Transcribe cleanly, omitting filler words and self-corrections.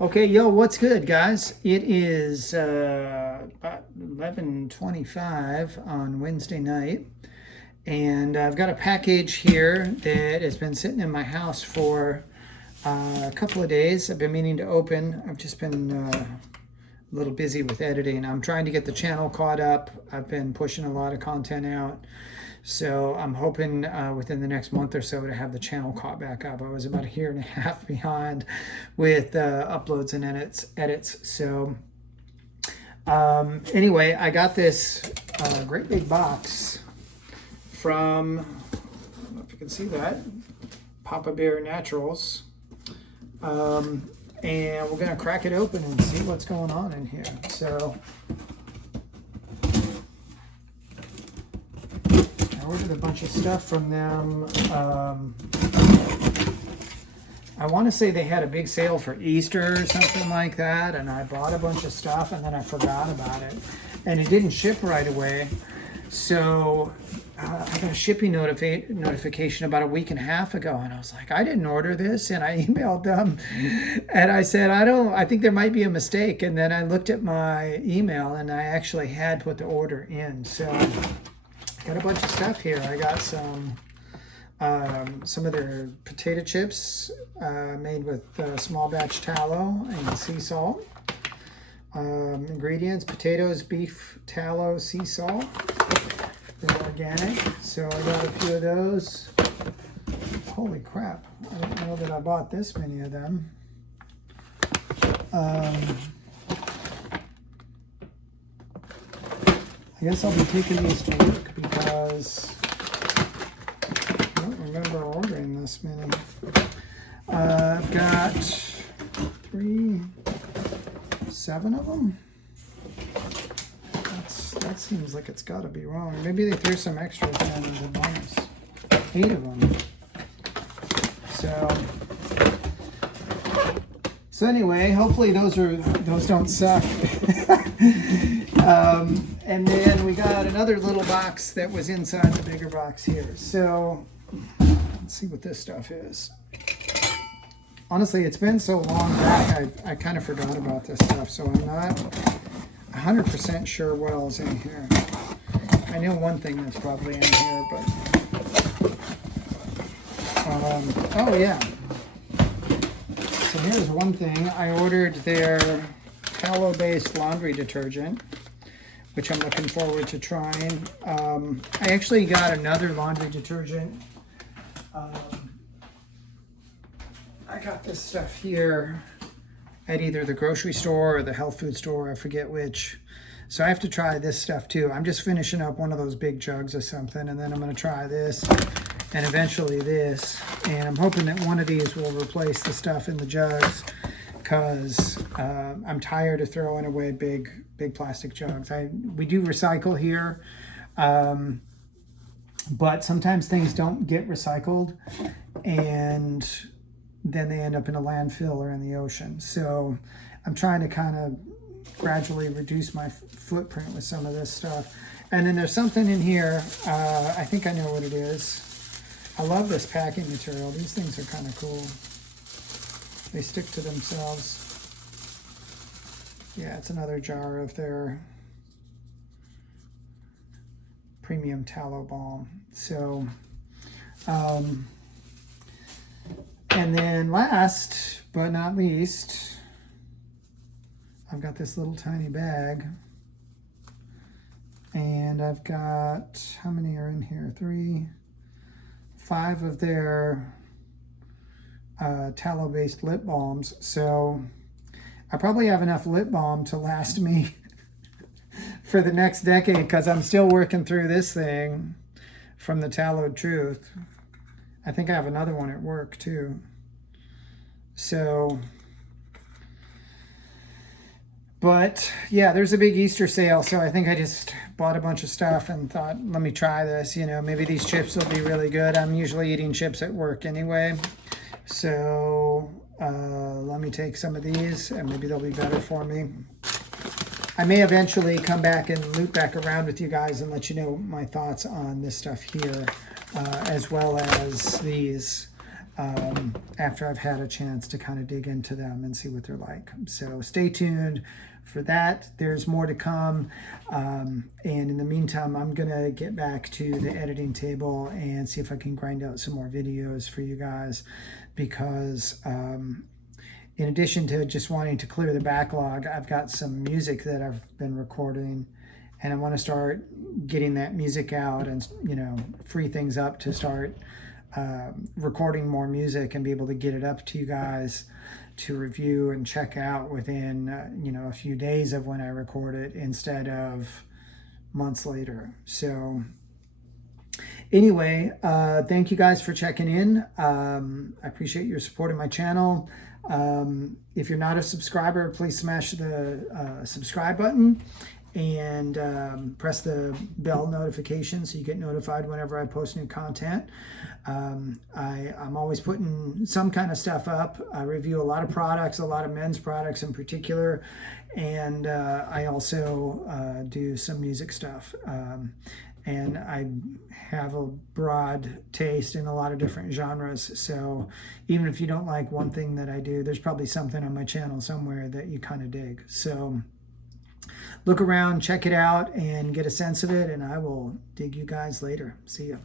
Okay, yo, what's good, guys? It is about 11:25 on Wednesday night, and I've got a package here that has been sitting in my house for a couple of days. I've been meaning to open. I've just been a little busy with editing. I'm trying to get the channel caught up. I've been pushing a lot of content out. So I'm hoping within the next month or so to have the channel caught back up. I was about a year and a half behind with uploads and edits. So anyway, I got this great big box from, I don't know if you can see that, Papa Bear Naturals. And we're going to crack it open and see what's going on in here. So I ordered a bunch of stuff from them. I want to say they had a big sale for Easter or something like that, and I bought a bunch of stuff and then I forgot about it. And it didn't ship right away. So I got a shipping notification about a week and a half ago, and I was like, I didn't order this, and I emailed them, and I said, I think there might be a mistake, and then I looked at my email, and I actually had put the order in. So I got a bunch of stuff here. I got some of their potato chips made with small batch tallow and sea salt. Ingredients: potatoes, beef tallow, sea salt. They're organic, so I got a few of those. Holy crap, I didn't know that I bought this many of them. I guess I'll be taking these to work because I don't remember ordering this many. I've got 7 of them. That seems like it's got to be wrong. Maybe they threw some extras in as a bonus. 8 of them. So anyway, hopefully those don't suck. And then we got another little box that was inside the bigger box here. So let's see what this stuff is. Honestly, it's been so long back, I kind of forgot about this stuff, so I'm not 100% sure what else in here. I know one thing that's probably in here, but oh yeah. So here's one thing. I ordered their tallow-based laundry detergent, which I'm looking forward to trying. I actually got another laundry detergent. I got this stuff here at either the grocery store or the health food store, I forget which. So I have to try this stuff too. I'm just finishing up one of those big jugs or something, and then I'm going to try this and eventually this. And I'm hoping that one of these will replace the stuff in the jugs, because I'm tired of throwing away big plastic jugs. We do recycle here, but sometimes things don't get recycled, and then they end up in a landfill or in the ocean. So I'm trying to kind of gradually reduce my footprint with some of this stuff. And then there's something in here, I think I know what it is. I love this packing material. These things are kind of cool. They stick to themselves. Yeah, it's another jar of their premium tallow balm. So, and then last but not least, I've got this little tiny bag, and I've got, how many are in here? 5 of their tallow-based lip balms. So I probably have enough lip balm to last me for the next decade, because I'm still working through this thing from the Tallowed Truth. I think I have another one at work too. So, but yeah, there's a big Easter sale, so I think I just bought a bunch of stuff and thought, let me try this. You know, maybe these chips will be really good. I'm usually eating chips at work anyway. So let me take some of these, and maybe they'll be better for me. I may eventually come back and loop back around with you guys and let you know my thoughts on this stuff here, as well as these. after I've had a chance to kind of dig into them and see what they're like. So stay tuned for that. There's more to come. And in the meantime, I'm going to get back to the editing table and see if I can grind out some more videos for you guys, because in addition to just wanting to clear the backlog, I've got some music that I've been recording, and I want to start getting that music out and, you know, free things up to start recording more music and be able to get it up to you guys to review and check out within you know, a few days of when I record it instead of months later. So anyway, thank you guys for checking in. I appreciate your support of my channel. If you're not a subscriber, please smash the subscribe button and press the bell notification so you get notified whenever I post new content. I'm always putting some kind of stuff up. I review a lot of products, a lot of men's products in particular, and I also do some music stuff. And I have a broad taste in a lot of different genres. So even if you don't like one thing that I do, there's probably something on my channel somewhere that you kind of dig. So look around, check it out, and get a sense of it, and I will dig you guys later. See ya.